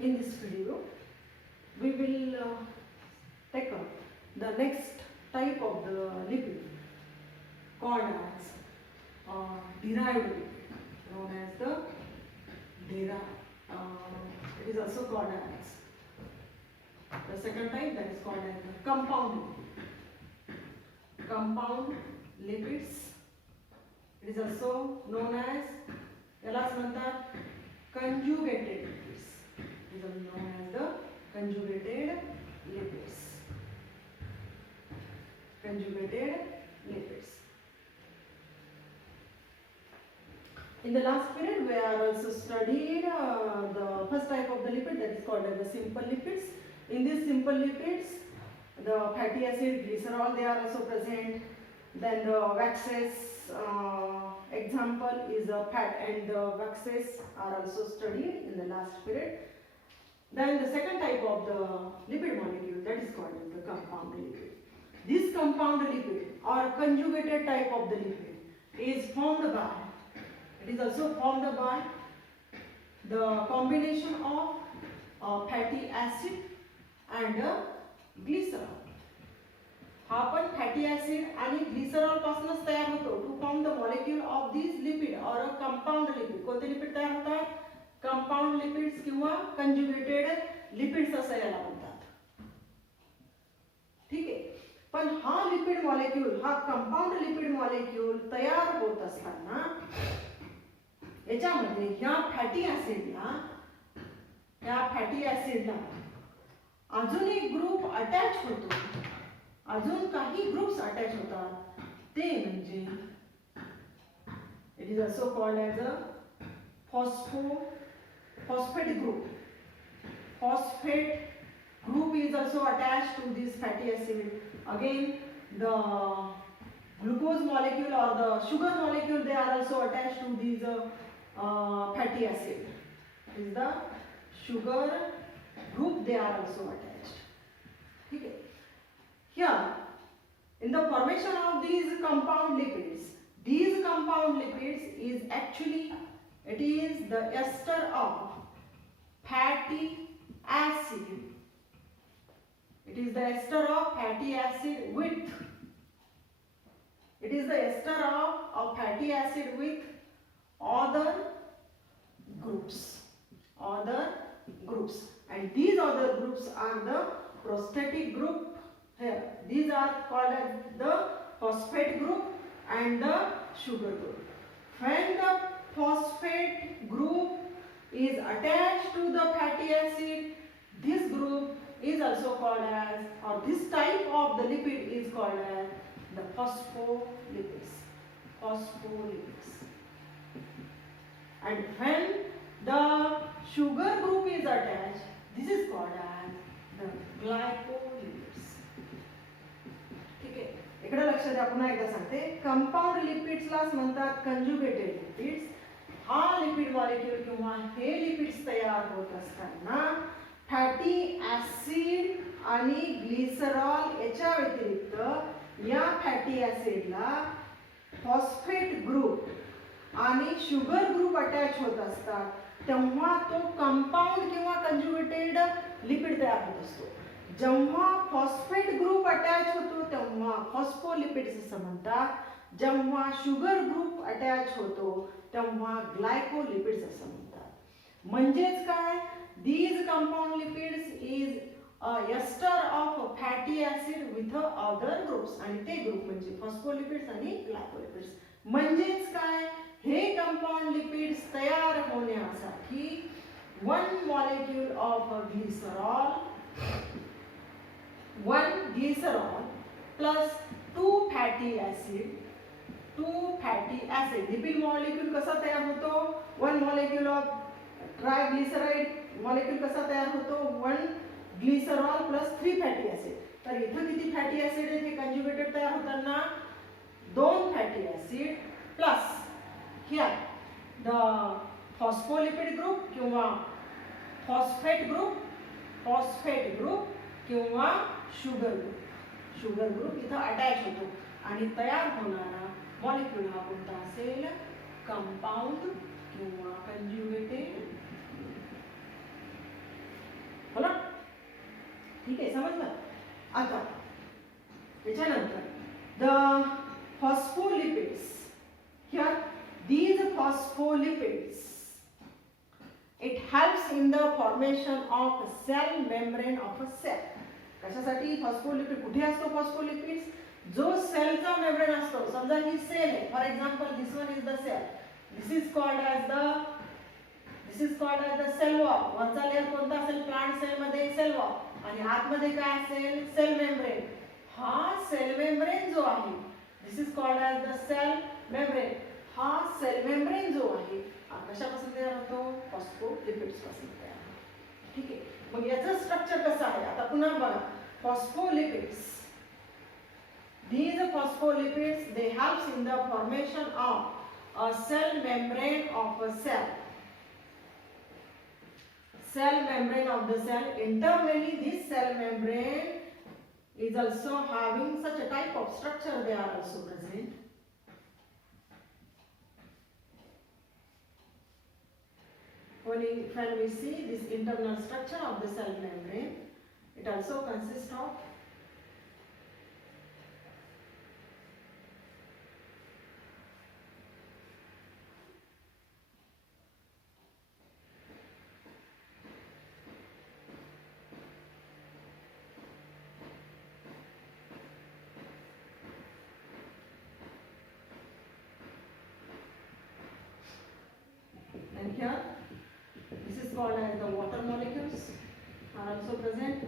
In this video, we will take up the next type of the lipid called as derived lipid, known as the it is also called as the second type, that is called as the compound lipid. Compound lipids. It is also known as यालाच म्हणतात conjugated lipids. It is also known as the conjugated lipids. Conjugated lipids. In the last period, we are also studied the first type of the lipid, that is called as the simple lipids. In these simple lipids, the fatty acid, glycerol, they are also present. Then the waxes, example is a fat, and the waxes are also studied in the last period. Then the second type of the lipid molecule, that is called as the compound lipid. This compound lipid or conjugated type of the lipid is formed by, it is also formed by the combination of fatty acid and glycerol. हा पण fatty acid आणि glycerol पासूनच तयार होतो to form the molecule of this lipid or a compound lipid. कोणते lipid तयार होतात? Compound lipids किंवा कंजुगेटेड लिपिड्स असं याला म्हणतात. ठीक आहे. पण हा लिपिड मॉलिक्यूल, हा कंपाउंड लिपिड मॉलिक्यूल तयार होत असताना याच्यामध्ये ह्या फॅटी ऍसिडला अजून एक ग्रुप अटॅच होतो. अजून काही ग्रुप्स अटॅच होतात ते म्हणजे it is also called as a phosphate group. Phosphate group is also attached to this fatty acid. Again, the glucose molecule or the sugar molecule, they are also attached to these fatty acid. It is the sugar group, they are also attached. Okay. Here, in the formation of these compound lipids is actually, it is the ester of fatty acid. It is the ester of fatty acid with, it is the ester of fatty acid with other groups. And these other groups are the prosthetic group. Here, these are called as the phosphate group and the sugar group. When the phosphate group is attached to the fatty acid, this group is also called as, or this type of the lipid is called as the phospholipids. And when the sugar group is attached, this is called as the glycolipids. इकडे लक्ष द्या. पुन्हा एकदा सांगते, compound लिपिड्सलाच म्हणतात conjugated lipids. हा lipid molecule किंवा हे lipids तयार होत असताना फॅटी ऍसिड आणि ग्लिसरॉल याच्या व्यतिरिक्त या फॅटी ऍसिडला फॉस्फेट ग्रुप आणि शुगर ग्रुप अटॅच होत असतात, तेव्हा तो कंपाउंड किंवा कंजुगेटेड लिपिड तयार होत असतो. जेव्हा फॉस्फेट ग्रुप अटॅच होतो तेव्हा फॉस्फोलिपिड्स असं म्हणतात. जेव्हा शुगर ग्रुप अटॅच होतो तेव्हा ग्लायकोलिपिड्स असं म्हणतात. म्हणजेच काय, these compound lipids is a ester of fatty acid with other groups, आणि ते ग्रुप म्हणजे फॉस्फोलिपिड्स आणि ग्लायकोलिपिड्स. म्हणजेच काय, हे कंपाउंड लिपिड्स तयार होण्यासाठी one molecule of glycerol plus two fatty acid. Lipid molecule कसा तयार होतो? वन मॉलिक्यूल ऑफ ट्रायग्लिसराइड मॉलिक्यूल कसा तयार होतो? One glycerol plus 3 fatty acid. तर इथं किती फॅटी ऍसिड आहेत हे कंजुगेटेड तयार होताना? 2 fatty acid plus here the phospholipid group किंवा फॉस्फेट ग्रुप किंवा शुगर ग्रुप इथं अटॅच होतो आणि तयार होणारा मॉलिक्यूल हा कोणता असेल? कंपाउंड किंवा कंजुगेटेड ठीक आहे, समजलं. आता त्याच्यानंतर the phospholipids, here these phospholipids, it helps in the formation of cell membrane of a cell. कशासाठी फॉस्फोलिपिड कुठे असतो? फॉस्फोलिपिड्स जो सेलचा मेम्ब्रेन असतो, समजा ही सेल आहे, for example this one is the cell, this is called as the cell wall. वरचा लेअर कोणता असेल? प्लांट सेल मध्ये सेल वॉल, आणि आतमध्ये काय असेल? Cell membrane. हा सेल मेम्ब्रेन जो आहे, this is called as the cell membrane. हा सेल मेम्ब्रेन जो आहे कशापासून तयार होतो? फॉस्फोलिपिड्स पासून तयार होतो. ठीक आहे, मग याचं स्ट्रक्चर कसं आहे? आता पुन्हा बघा, phospholipids, these phospholipids, they helps in the formation of a cell membrane of a cell. Cell membrane of the cell. Internally, this cell membrane is also having such a type of structure. They are also present. When we see this internal structure of the cell membrane, it also consists of here, this is called as the water molecules are also present.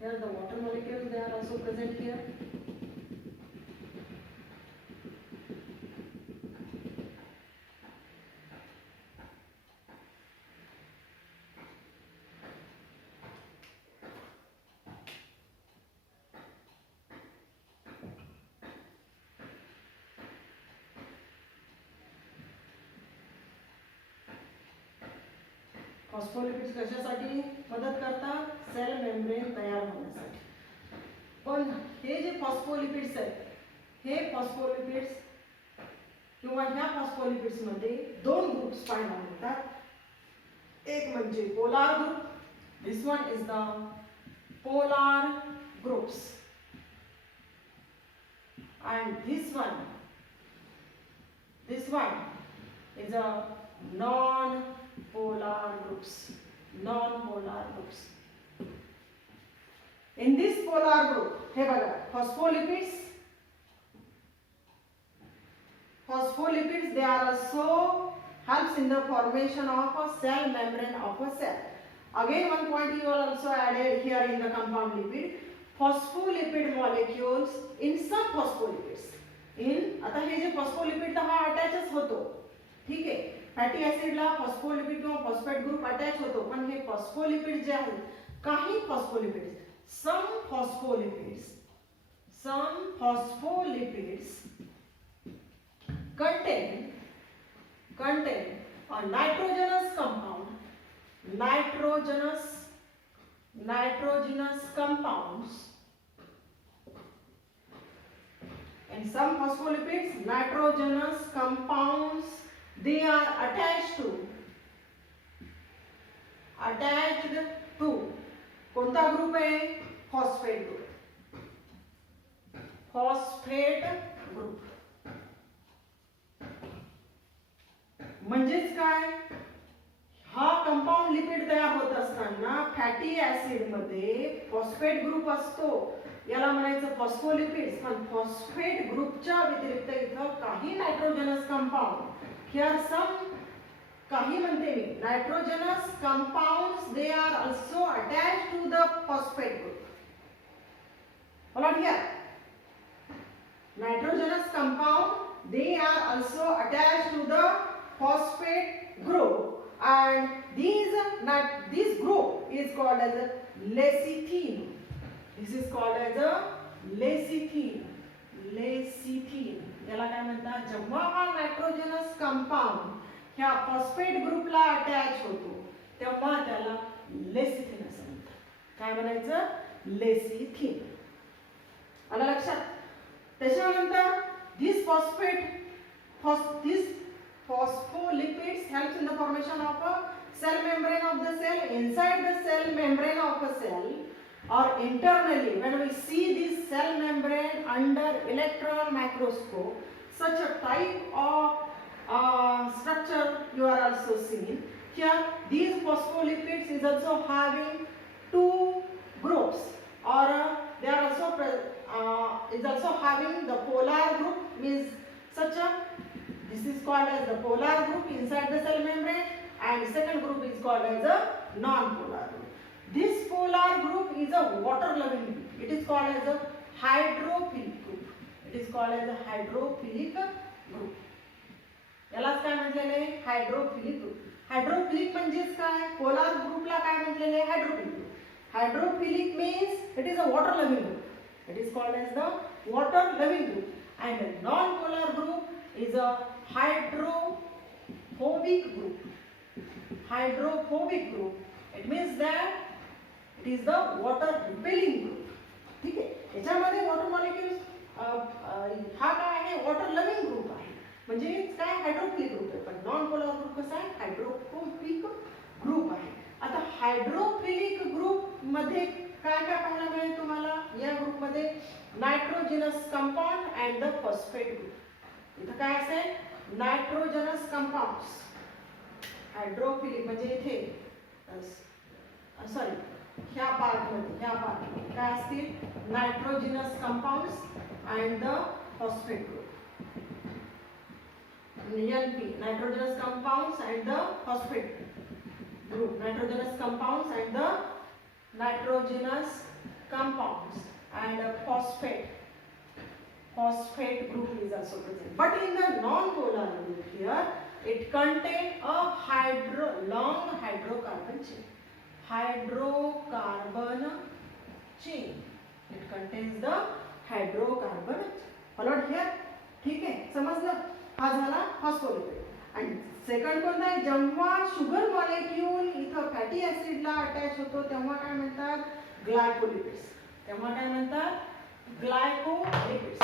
Here the water molecules, they are also present here. Phospholipids कशासाठी मदत करतात? Cell membrane तयार होण्यासाठी. पण हे जे phospholipids आहेत, हे phospholipids किंवा ह्या phospholipids मध्ये दोन ग्रुप्स पाहायला मिळतात. एक म्हणजे polar group, this one is the polar groups, and this one is a non-polar groups. In this polar group, हे बघा, phospholipids, they are also helps in the formation of a cell membrane of a cell. Again, one point you are also added here in the compound lipid, phospholipid molecules in some phospholipids. आता हे जे phospholipid तर हा अटॅचच होतो, ठीक आहे, fatty ऍसिडला phospholipid किंवा phosphate group attach होतो. पण हे phospholipid जे आहेत, काही phospholipids, some phospholipids contain a nitrogenous compounds, and some phospholipids, nitrogenous compounds, they are attached to कोणता ग्रुप आहे? Phosphate group. म्हणजेच काय, हा कंपाऊंड लिपिड तयार होत असताना फॅटी ऍसिड मध्ये फॉस्फेट ग्रुप असतो, याला म्हणायचं फॉस्फोलिपिड्स. पण फॉस्फेट ग्रुपच्या व्यतिरिक्त इथं काही नायट्रोजनस कंपाऊंड, हियर सम, काही म्हणते मी, nitrogenous compounds, they are also attached to the phosphate group. Hold on here. Nitrogenous compound, they are also attached to the phosphate group, and this group is called as a lecithin. This is called as a lecithin. याला काय म्हणतात? जेव्हा हा nitrogenous compound ह्या phosphate ग्रुपला attach होतो तेव्हा त्याला लेसिथिन असं म्हणतात. काय म्हणायचं? लेसिथिन. आलं लक्षात? त्याच्यानंतर these phospholipids helps in the formation of a cell membrane of the cell. Inside the cell cell membrane of a cell or internally, when we see this cell membrane under electron microscope, such a type of structure you are also seeing here. These phospholipids is also having two groups, or they are also is also having the polar group, means such a, this is called as the polar group inside the cell membrane, and second group is called as a non-polar group. This polar group is a water loving group. It is called as a hydrophilic group. It is called as a hydrophilic group. यालाच काय म्हटलेले, hydrophilic group. Hydrophilic म्हणजेच काय, polar ग्रुपला काय म्हटलेले, hydrophilic group. Hydrophilic means it is a water loving group. It is called as the water loving group. And a non-polar group is a hydrophobic group. Hydrophobic group. It means that it is the water repelling group. ठीक आहे. याच्यामध्ये water molecules हा काय आहे, water loving group आहे, म्हणजे काय hydrophilic group आहे. पण नॉन पोलर ग्रुप कसा आहे, हायड्रोफोबिक ग्रुप आहे. आता हायड्रोफिलिक ग्रुप मध्ये काय काय पाहायला मिळेल तुम्हाला, या ग्रुप मध्ये nitrogenous compound and the phosphate group. इथं काय असेल, नायट्रोजनस कंपाऊंड्स. हायड्रोफिलिक म्हणजे इथे सॉरी ह्या पार्टमध्ये काय असतील, nitrogenous compounds and the phosphate group. NP, nitrogenous compounds and the phosphate group. Nitrogenous compounds and the nitrogenous compounds and phosphate group is also present. But in the non-polar group here, it contains a long hydrocarbon chain. Hydrocarbon chain. It contains the hydrocarbon. Followed here? ठीक आहे, समजलं. हा झाला phospholipid. आणि second कोणता आहे, जेव्हा sugar molecule इथं फॅटी ऍसिडला अटॅच होतो तेव्हा काय म्हणतात, ग्लायकोलिपिड्स. तेव्हा काय म्हणतात, glycolipids.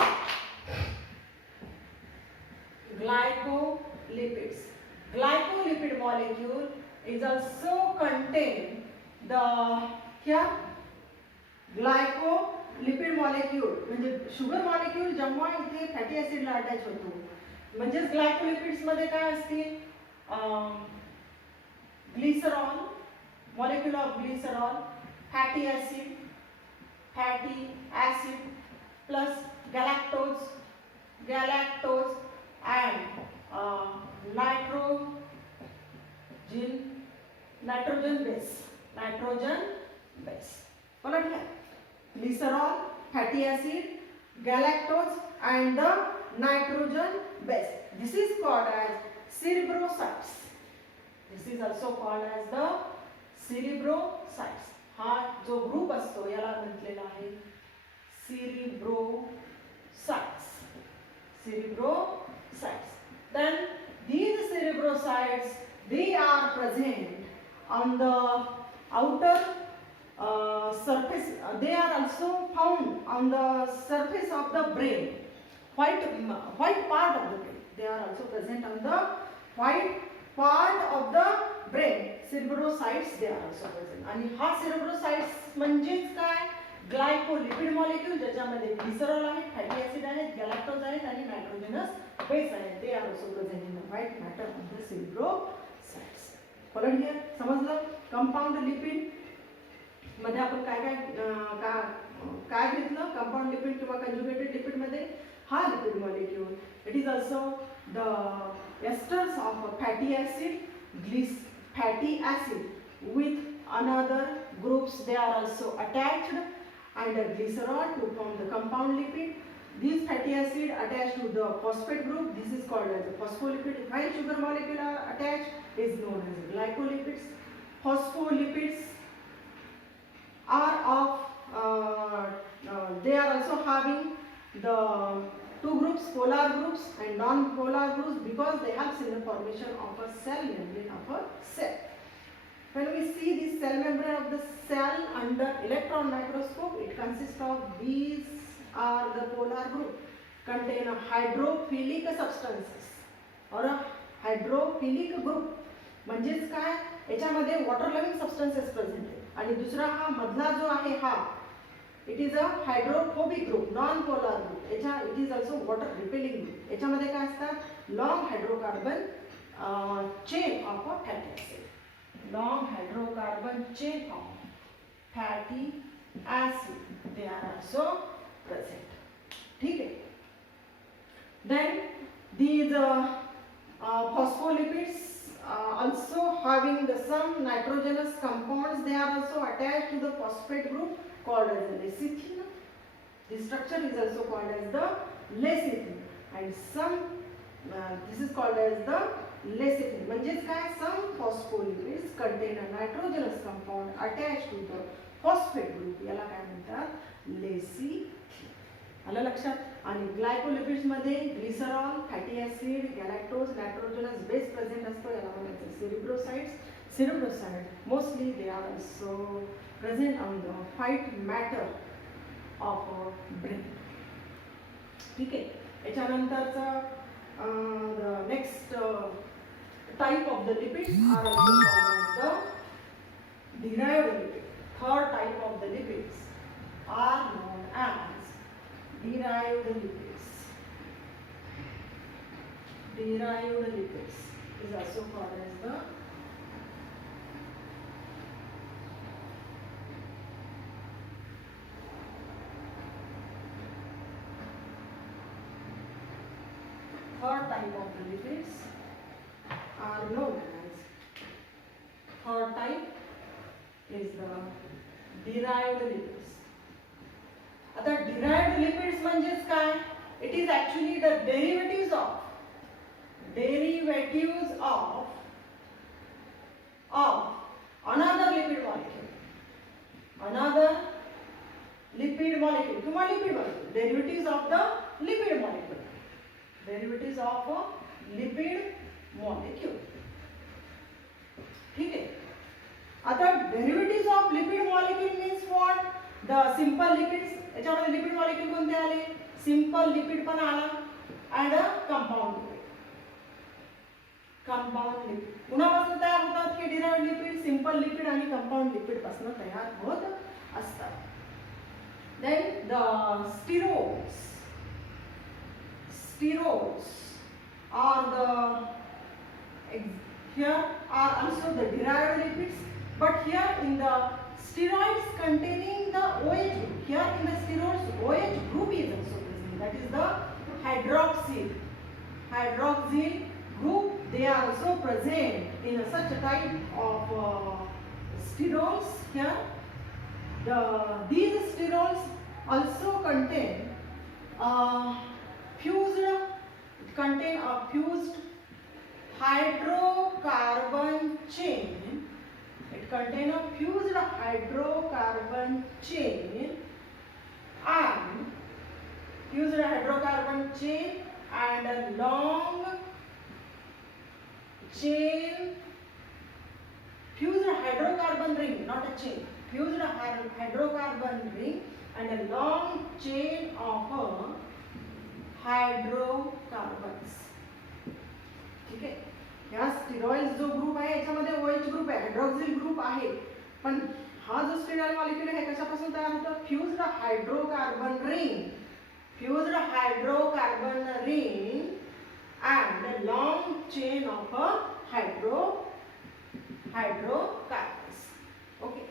Glycolipids. Glycolipid molecule is also contain the here glycolipid molecule, म्हणजे शुगर मॉलिक्यूल जेव्हा इथे फॅटी ऍसिडला अटॅच होतो, म्हणजेच ग्लायकोलिपिड्स मध्ये काय असतील, glycerol, molecule of glycerol, fatty acid plus galactose and nitrogen base. Followed here, glycerol, fatty acid, galactose and the nitrogen base. This is called as cerebrosides. This is also called as the cerebrosides. हा जो group असतो याला म्हटलेला आहे cerebrosides. Then these cerebrosides, they are present on the outer surface. They are also found on the surface of the brain, white part of the brain. They are also present on the white part of the brain. Cerebrosides, they are also present. आणि हा cerebrosides म्हणजेच काय, glycolipid molecule ज्याच्यामध्ये glycerol आहे, fatty acid आहे, galactose आहेत आणि nitrogenous base आहे. ते are also present in the white matter of the cerebrosides. Followed here, समजलं. कंपाऊंड लिपिड मध्ये आपण काय घेतलं, कंपाऊंड लिपिड किंवा कंजुगेटेड लिपिड मध्ये हा lipid molecule, it is also the esters of fatty acid with another groups. They are also attached and glycerol to form the compound lipid. These fatty acid attached to the phosphate group. This is called as a phospholipid. While sugar molecule are attached, is known as glycolipids. Phospholipids are they are also having the two groups, polar groups and non-polar groups, because they help in the formation of a cell membrane of a cell. When we see this cell membrane of the cell under electron microscope, it consists of these are the polar group, contain a hydrophilic substances or a hydrophilic group. म्हणजेच काय, याच्यामध्ये water loving substances present आहेत. आणि दुसरा हा मधला जो आहे हा it is a hydrophobic group, non polar group. It is also water repelling group. याच्यामध्ये काय असतात long hydrocarbon chain of a fatty acid, long hydrocarbon chain of fatty acid they are also present. ठीक आहे. Then these phospholipids also having the some nitrogenous compounds, they are also attached to the phosphate group called as the lecithin. This structure is also called as the lecithin, and some this is called as the lecithin. म्हणजेच काय, some phospholipids contain a nitrogenous compound attached to the phosphate group, याला काय म्हणतात lecithin. आलं लक्षात. आणि glycolipids मध्ये glycerol, fatty acid, galactose, nitrogenous base present असतो, याला म्हणायचं cerebrosides. Cerebroside mostly they are also present on the white matter of brain. ठीक आहे. याच्यानंतरचं the next type of the lipids are also called as the derived lipid. Third type of the lipids are known as derived lipids. Derived lipids is also called as the third type of the lipids are known as, third type is the derived lipids. आता derived lipids म्हणजेच काय, it is actually the derivatives of another lipid molecule, another lipid molecule किंवा lipid molecule, derivatives of the lipid molecule, derivatives of a lipid molecule. ठीक आहे. आता derivatives of lipid molecule means what, the simple lipids. याच्यामध्ये lipid molecule कोणते आले, simple lipid पण आला and a compound lipid. Compound lipid कुणापासून तयार होतात हे डिराइव्ड लिपिड, सिंपल लिपिड आणि कंपाऊंड लिपिड पासून तयार होत असतात. Then the sterols are the, here are also the derived lipids, but here in the steroids containing the OH group, here in the steroids OH group is also present, that is the hydroxyl group. They are also present in such a type of sterols. Here these sterols also contain a fused hydrocarbon chain. It contains a fused hydrocarbon chain and a long chain, fused hydrocarbon ring, not a chain, fused hydrocarbon ring and a long chain of hydrocarbons. ठीक आहे. या steroids जो group आहे याच्यामध्ये OH group आहे, hydroxyl group आहे, पण हा जो स्टिरॉइड मॉलिक्यूल आहे कशापासून तयार होतो, fused hydrocarbon ring and a long chain of hydrocarbons. Okay.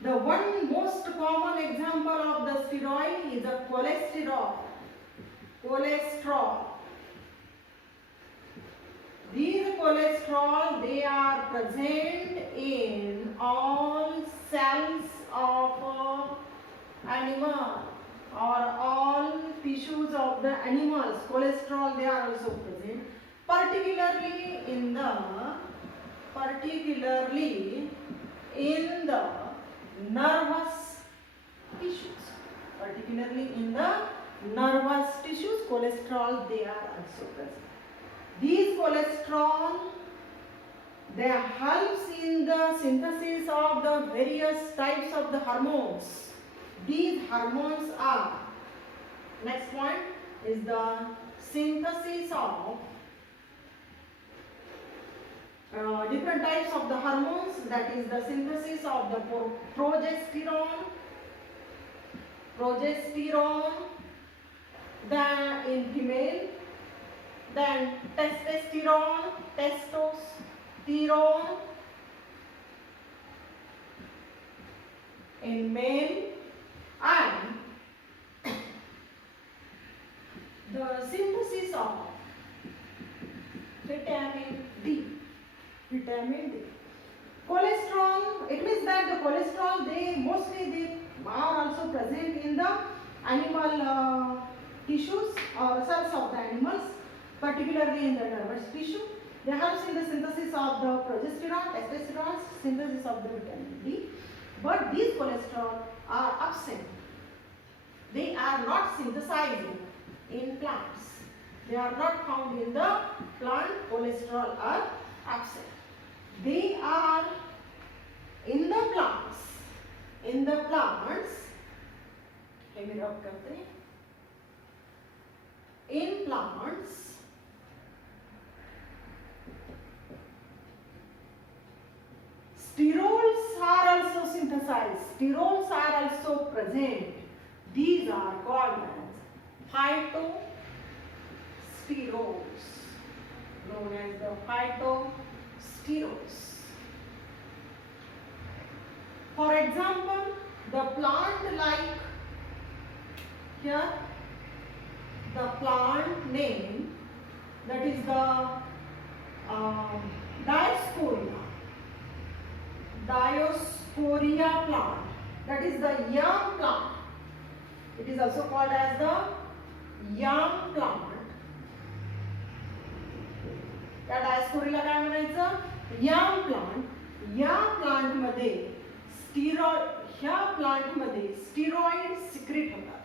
The one most common example of the steroid is the cholesterol. These cholesterol, they are present in all cells of animal or all tissues of the animals. Cholesterol, they are also present, particularly in the nervous tissues. Cholesterol, they are also present. These cholesterol, they helps in the synthesis of the various types of the hormones. These hormones are, next point is the synthesis of different types of the hormones, that is the synthesis of the progesterone, then in female, then testosterone in male, and the synthesis of vitamin D. Cholesterol, it means that the cholesterol, they are also present in the animal tissues or cells of the animals, particularly in the nervous tissue. They help in the synthesis of the progesterone, testosterone, synthesis of the vitamin D. But these cholesterol are absent. They are not synthesized in plants. They are not found in the plant. Cholesterol are absent. They are in the plants. In the plants, in plants, sterols are also synthesized. Sterols are also present. These are called as phytosterols, known as the phytosterols. For example, the plant like here, the plant name, that is the Dioscorea plant, that is the yam plant. It is also called as the yam plant. या डायस्कोरियाला काय म्हणायचं? याम plant. या plant मध्ये ह्या plant मध्ये steroid secrete होतात.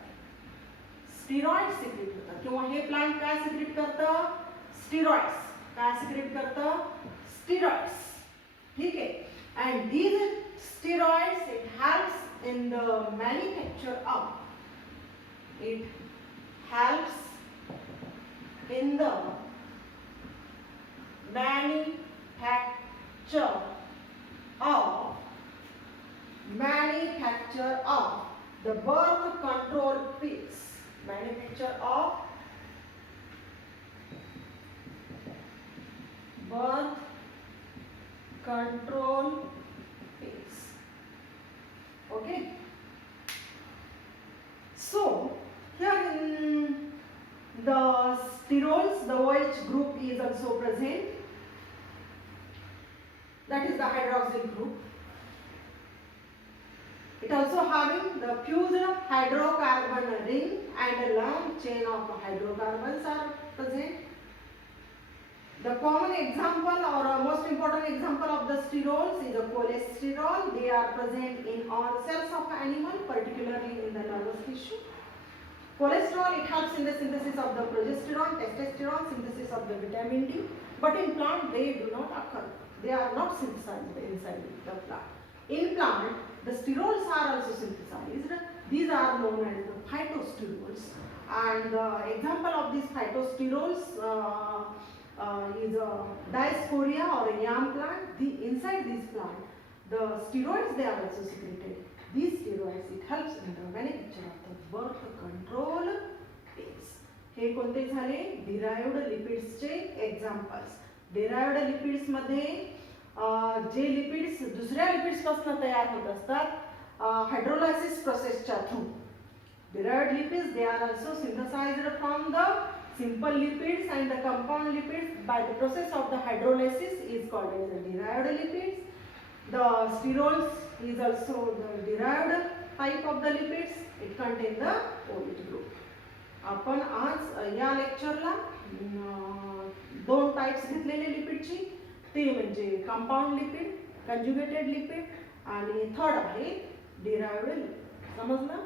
किंवा हे plant काय सिक्रेट करतं? स्टिरॉइड्स. काय सिक्रेट करतं? स्टिरॉइड्स. ठीक आहे. And these steroids, it helps in the manufacture of, it helps in the manufacture of the birth control pills. Manufacture of birth control pills. Okay. So here in the sterols, the OH group is also present. That is the hydroxyl group. It also having the fused hydrocarbon ring and a long chain of hydrocarbons are present. The common example or a most important example of the sterols is the cholesterol. They are present in all cells of animal, particularly in the nervous tissue. Cholesterol, it helps in the synthesis of the progesterone, testosterone, synthesis of the vitamin D. But in plant, they do not occur. They are not synthesized inside the plant. In plant, the sterols are also synthesized. These are known as the phytosterols. And the example of these phytosterols is a Dioscorea or a yam plant. Inside this plant, the steroids, they are also secreted. These steroids, it helps in the manufacture of the birth control pills. हे कोणते झाले? Derived लिपिड्सचे examples. Derived lipids मध्ये जे lipids दुसऱ्या lipids पासून तयार होत असतात हायड्रोलायसिस प्रोसेसच्या थ्रू. Derived lipids, they are also synthesized from the simple lipids and the compound lipids by the process of the hydrolysis is called as the derived lipids. The sterols is also the derived type of the lipids. It contains the OH group. आपण आज या लेक्चरला दोन types घेतलेले लिपिडची, ते म्हणजे compound lipid, conjugated lipid आणि third आहे derived lipid. समजलं?